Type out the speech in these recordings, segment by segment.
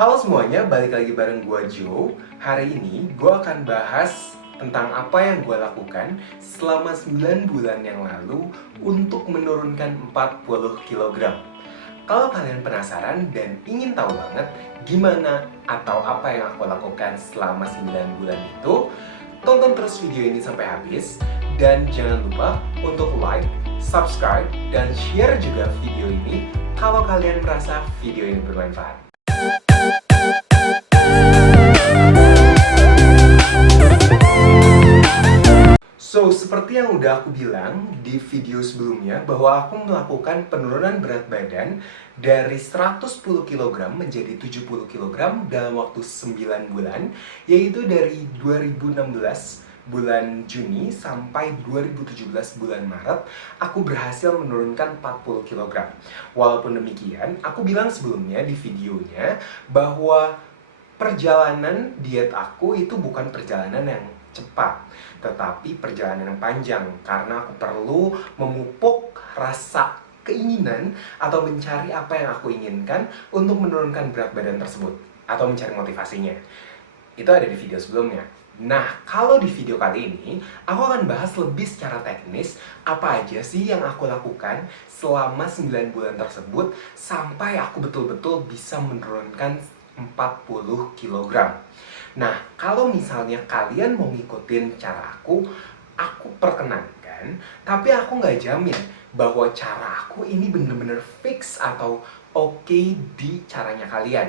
Halo semuanya, balik lagi bareng gue Joe. Hari ini gue akan bahas tentang apa yang gue lakukan selama 9 bulan yang lalu untuk menurunkan 40 kg. Kalau kalian penasaran dan ingin tahu banget gimana atau apa yang aku lakukan selama 9 bulan itu, tonton terus video ini sampai habis. Dan jangan lupa untuk like, subscribe, dan share juga video ini kalau kalian merasa video ini bermanfaat. So, seperti yang udah aku bilang di video sebelumnya bahwa aku melakukan penurunan berat badan dari 110 kg menjadi 70 kg dalam waktu 9 bulan, yaitu dari 2016 bulan Juni sampai 2017 bulan Maret, aku berhasil menurunkan 40 kg. Walaupun demikian, aku bilang sebelumnya di videonya bahwa perjalanan diet aku itu bukan perjalanan yang cepat, tetapi perjalanan yang panjang karena aku perlu memupuk rasa keinginan atau mencari apa yang aku inginkan untuk menurunkan berat badan tersebut atau mencari motivasinya. Itu ada di video sebelumnya. Nah, kalau di video kali ini, aku akan bahas lebih secara teknis apa aja sih yang aku lakukan selama 9 bulan tersebut sampai aku betul-betul bisa menurunkan 40 kg. Nah, kalau misalnya kalian mau ngikutin cara aku perkenankan, tapi aku nggak jamin bahwa cara aku ini bener-bener fix atau oke di caranya kalian.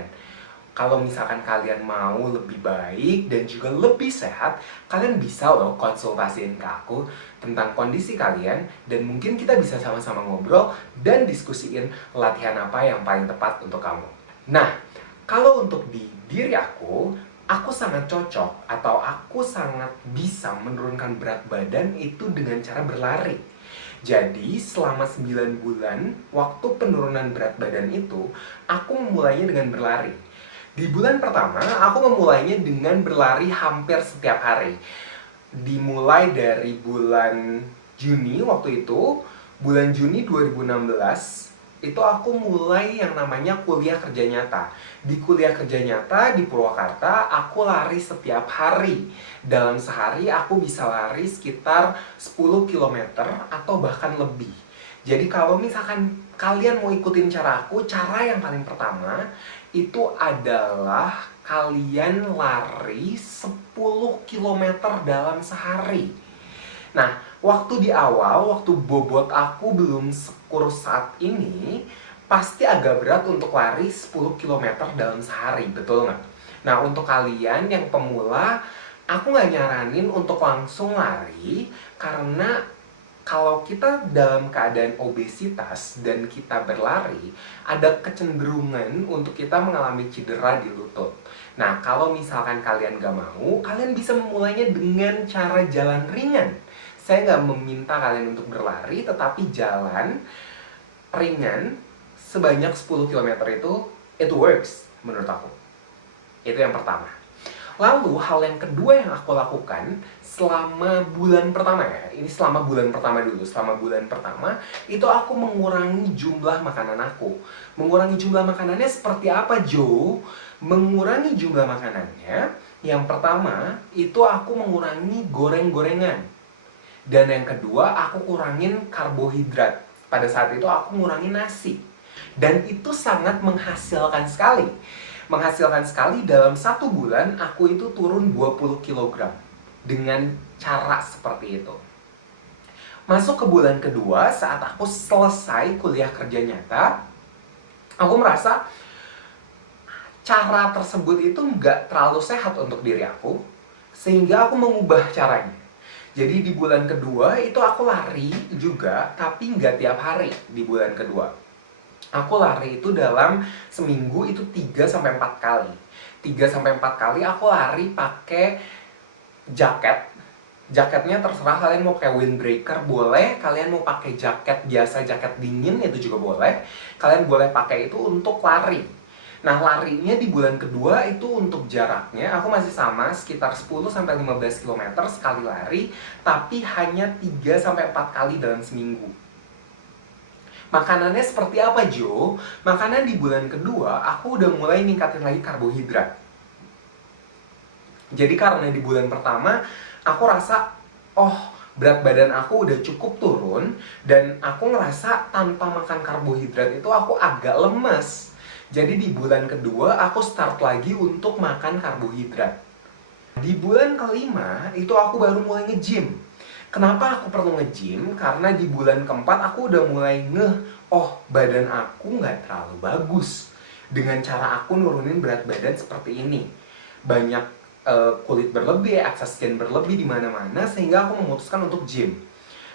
Kalau misalkan kalian mau lebih baik dan juga lebih sehat, kalian bisa loh konsultasiin ke aku tentang kondisi kalian dan mungkin kita bisa sama-sama ngobrol dan diskusiin latihan apa yang paling tepat untuk kamu. Nah, kalau untuk di diri aku sangat cocok atau aku sangat bisa menurunkan berat badan itu dengan cara berlari. Jadi selama 9 bulan waktu penurunan berat badan itu, aku memulainya dengan berlari. Di bulan pertama, aku memulainya dengan berlari hampir setiap hari. Dimulai dari bulan Juni waktu itu, bulan Juni 2016, itu aku mulai yang namanya kuliah kerja nyata. Di kuliah kerja nyata di Purwakarta, aku lari setiap hari. Dalam sehari aku bisa lari sekitar 10 km atau bahkan lebih. Jadi kalau misalkan kalian mau ikutin cara aku, cara yang paling pertama itu adalah kalian lari 10 km dalam sehari. Nah, waktu di awal, waktu bobot aku belum sekurus saat ini, pasti agak berat untuk lari 10 km dalam sehari, betul nggak? Nah, untuk kalian yang pemula, aku nggak nyaranin untuk langsung lari, karena kalau kita dalam keadaan obesitas dan kita berlari, ada kecenderungan untuk kita mengalami cedera di lutut. Nah, kalau misalkan kalian gak mau, kalian bisa memulainya dengan cara jalan ringan. Saya nggak meminta kalian untuk berlari, tetapi jalan ringan sebanyak 10 km itu works menurut aku. Itu yang pertama. Lalu hal yang kedua yang aku lakukan selama bulan pertama ya, ini selama bulan pertama dulu. Selama bulan pertama itu aku mengurangi jumlah makanan aku. Mengurangi jumlah makanannya seperti apa, Joe? Mengurangi jumlah makanannya, yang pertama itu aku mengurangi goreng-gorengan. Dan yang kedua, aku kurangin karbohidrat. Pada saat itu aku ngurangin nasi. Dan itu sangat menghasilkan sekali. Menghasilkan sekali, dalam 1 bulan aku itu turun 20 kg. Dengan cara seperti itu. Masuk ke bulan kedua, saat aku selesai kuliah kerja nyata, aku merasa cara tersebut itu nggak terlalu sehat untuk diri aku. Sehingga aku mengubah caranya. Jadi di bulan kedua itu aku lari juga, tapi nggak tiap hari di bulan kedua. Aku lari itu dalam seminggu itu 3-4 kali. 3-4 kali aku lari pakai jaket. Jaketnya terserah, kalian mau pakai windbreaker boleh, kalian mau pakai jaket biasa, jaket dingin itu juga boleh. Kalian boleh pakai itu untuk lari. Nah, larinya di bulan kedua itu untuk jaraknya aku masih sama, sekitar 10-15 km sekali lari, tapi hanya 3-4 kali dalam seminggu. Makanannya seperti apa, Jo? Makanan di bulan kedua, aku udah mulai ningkatin lagi karbohidrat. Jadi karena di bulan pertama, aku rasa, oh, berat badan aku udah cukup turun, dan aku ngerasa tanpa makan karbohidrat itu aku agak lemes. Jadi di bulan kedua, aku start lagi untuk makan karbohidrat. Di bulan kelima, itu aku baru mulai nge-gym. Kenapa aku perlu nge-gym? Karena di bulan keempat aku udah mulai oh, badan aku nggak terlalu bagus dengan cara aku nurunin berat badan seperti ini. Banyak kulit berlebih, excess skin berlebih di mana-mana, sehingga aku memutuskan untuk gym.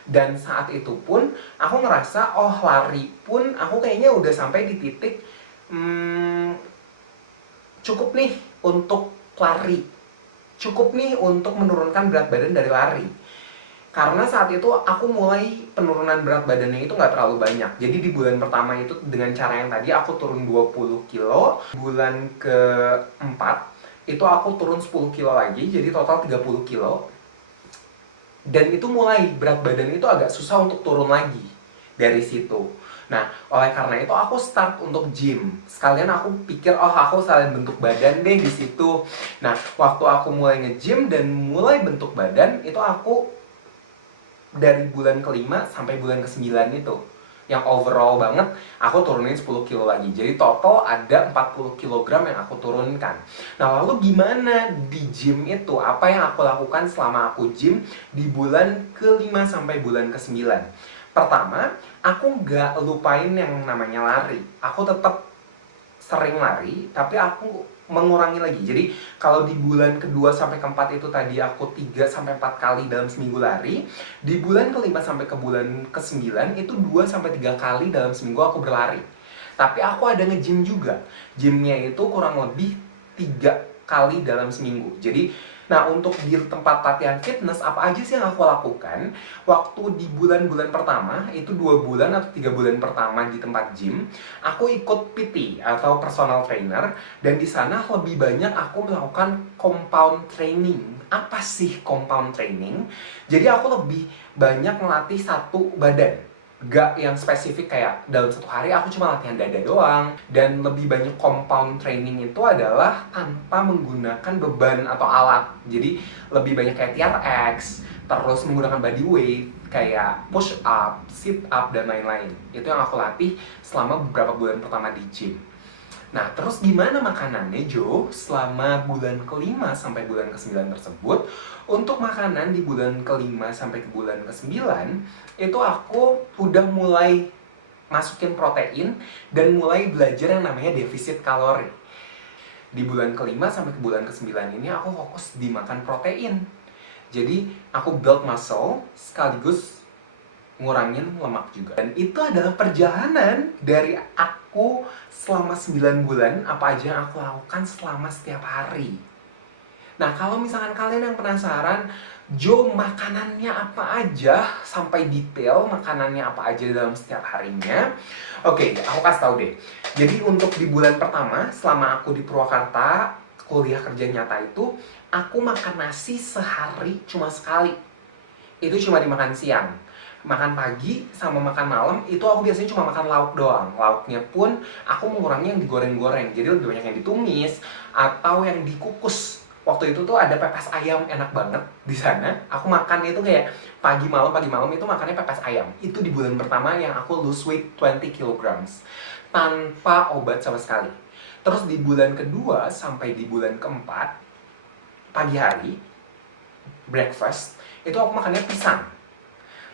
Dan saat itu pun aku ngerasa, oh, lari pun aku kayaknya udah sampai di titik cukup nih untuk lari, cukup nih untuk menurunkan berat badan dari lari. Karena saat itu aku mulai penurunan berat badannya itu nggak terlalu banyak. Jadi di bulan pertama itu dengan cara yang tadi aku turun 20 kilo. Bulan keempat itu aku turun 10 kilo lagi, jadi total 30 kilo. Dan itu mulai berat badan itu agak susah untuk turun lagi dari situ. Nah, oleh karena itu aku start untuk gym. Sekalian aku pikir, oh, aku sekalian bentuk badan deh di situ. Nah, waktu aku mulai nge-gym dan mulai bentuk badan, itu aku dari bulan kelima sampai bulan ke-9 itu, yang overall banget, aku turunin 10 kilo lagi. Jadi total ada 40 kilogram yang aku turunkan. Nah, lalu gimana di gym itu? Apa yang aku lakukan selama aku gym di bulan ke-5 sampai bulan ke-9? Pertama, aku nggak lupain yang namanya lari. Aku tetap sering lari, tapi aku mengurangi lagi. Jadi kalau di bulan kedua sampai keempat itu tadi aku 3 sampai 4 kali dalam seminggu lari, di bulan kelima sampai ke bulan ke-9 itu 2 sampai 3 kali dalam seminggu aku berlari. Tapi aku ada nge-gym juga. Gymnya itu kurang lebih 3 kali dalam seminggu. Jadi, nah, untuk di tempat latihan fitness, apa aja sih yang aku lakukan? Waktu di bulan-bulan pertama, itu 2 bulan atau 3 bulan pertama di tempat gym, aku ikut PT atau personal trainer, dan di sana lebih banyak aku melakukan compound training. Apa sih compound training? Jadi aku lebih banyak melatih satu badan. Gak yang spesifik kayak dalam satu hari aku cuma latihan dada doang. Dan lebih banyak compound training itu adalah tanpa menggunakan beban atau alat. Jadi lebih banyak kayak TRX, terus menggunakan body weight kayak push up, sit up, dan lain-lain. Itu yang aku latih selama beberapa bulan pertama di gym. Nah, terus gimana makanannya, Jo? Selama bulan kelima sampai bulan ke-9 tersebut, untuk makanan di bulan kelima sampai ke bulan ke-9, itu aku udah mulai masukin protein dan mulai belajar yang namanya defisit kalori. Di bulan kelima sampai ke bulan ke-9 ini aku fokus di makan protein. Jadi, aku build muscle sekaligus ngurangin lemak juga. Dan itu adalah perjalanan dari aku selama 9 bulan, apa aja yang aku lakukan selama setiap hari. Nah, kalau misalkan kalian yang penasaran, Jo, makanannya apa aja, sampai detail makanannya apa aja dalam setiap harinya, oke, aku kasih tahu deh. Jadi untuk di bulan pertama, selama aku di Purwakarta, kuliah kerja nyata itu, aku makan nasi sehari cuma sekali. Itu cuma dimakan siang. Makan pagi sama makan malam itu aku biasanya cuma makan lauk doang. Lauknya pun aku mengurangi yang digoreng-goreng. Jadi lebih banyak yang ditumis atau yang dikukus. Waktu itu tuh ada pepes ayam enak banget di sana. Aku makan itu kayak pagi malam itu makannya pepes ayam. Itu di bulan pertama yang aku lose weight 20 kilograms tanpa obat sama sekali. Terus di bulan kedua sampai di bulan keempat, pagi hari breakfast itu aku makannya pisang.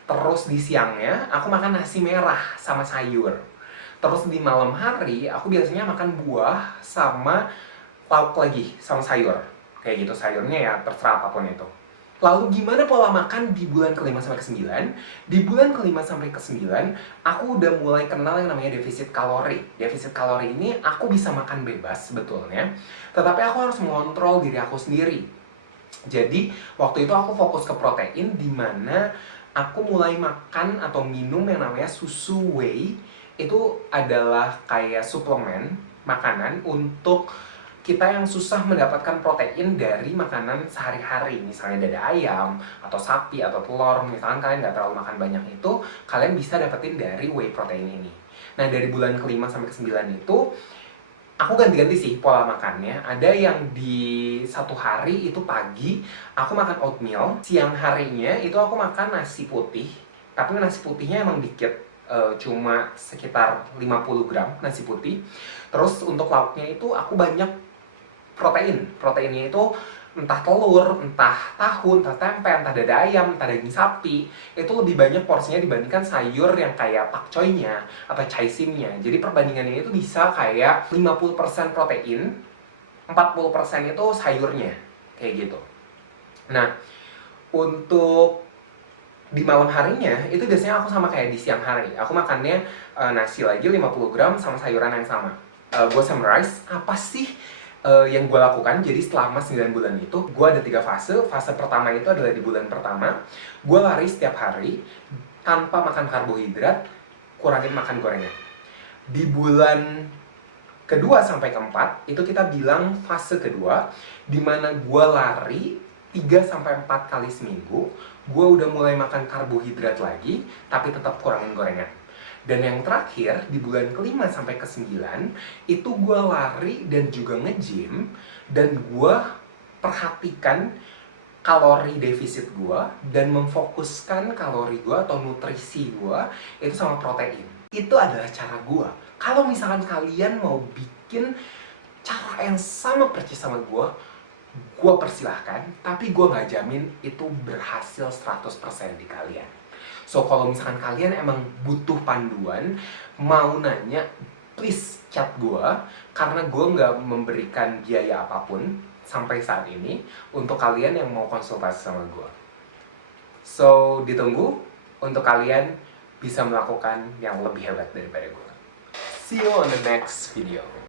Terus di siangnya aku makan nasi merah sama sayur. Terus di malam hari aku biasanya makan buah sama lauk lagi sama sayur. Kayak gitu, sayurnya ya terserah apapun itu. Lalu gimana pola makan di bulan kelima sampai ke-9? Di bulan kelima sampai ke-9, aku udah mulai kenal yang namanya defisit kalori. Defisit kalori ini aku bisa makan bebas sebetulnya, tetapi aku harus mengontrol diri aku sendiri. Jadi waktu itu aku fokus ke protein, di mana aku mulai makan atau minum yang namanya susu whey. Itu adalah kayak suplemen makanan untuk kita yang susah mendapatkan protein dari makanan sehari-hari. Misalnya dada ayam, atau sapi, atau telur. Misalkan kalian nggak terlalu makan banyak itu, kalian bisa dapetin dari whey protein ini. Nah, dari bulan ke-5 sampai ke-9 itu aku ganti-ganti sih pola makannya. Ada yang di satu hari itu pagi aku makan oatmeal, siang harinya itu aku makan nasi putih. Tapi nasi putihnya emang dikit, cuma sekitar 50 gram nasi putih. Terus untuk lauknya itu aku banyak protein. Proteinnya itu entah telur, entah tahu, entah tempe, entah dada ayam, entah daging sapi. Itu lebih banyak porsinya dibandingkan sayur yang kayak pakcoynya atau chaisimnya. Jadi perbandingannya itu bisa kayak 50% protein, 40% itu sayurnya. Kayak gitu. Nah, untuk di malam harinya itu biasanya aku sama kayak di siang hari. Aku makannya nasi lagi 50 gram sama sayuran yang sama. Gue summarize apa sih yang gue lakukan. Jadi selama 9 bulan itu gue ada 3 fase. Fase pertama itu adalah di bulan pertama gue lari setiap hari tanpa makan karbohidrat, kurangin makan gorengan. Di bulan kedua sampai keempat itu kita bilang fase kedua, di mana gue lari 3 sampai 4 kali seminggu. Gue udah mulai makan karbohidrat lagi, tapi tetap kurangin gorengan. Dan yang terakhir, di bulan ke-5 sampai ke-9, itu gue lari dan juga nge-gym, dan gue perhatikan kalori defisit gue, dan memfokuskan kalori gue atau nutrisi gue itu sama protein. Itu adalah cara gue. Kalau misalkan kalian mau bikin cara yang sama persis sama gue persilahkan, tapi gue nggak jamin itu berhasil 100% di kalian. So, kalau misalkan kalian emang butuh panduan, mau nanya, please chat gue, karena gue nggak memberikan biaya apapun sampai saat ini untuk kalian yang mau konsultasi sama gue. So, ditunggu untuk kalian bisa melakukan yang lebih hebat daripada gue. See you on the next video.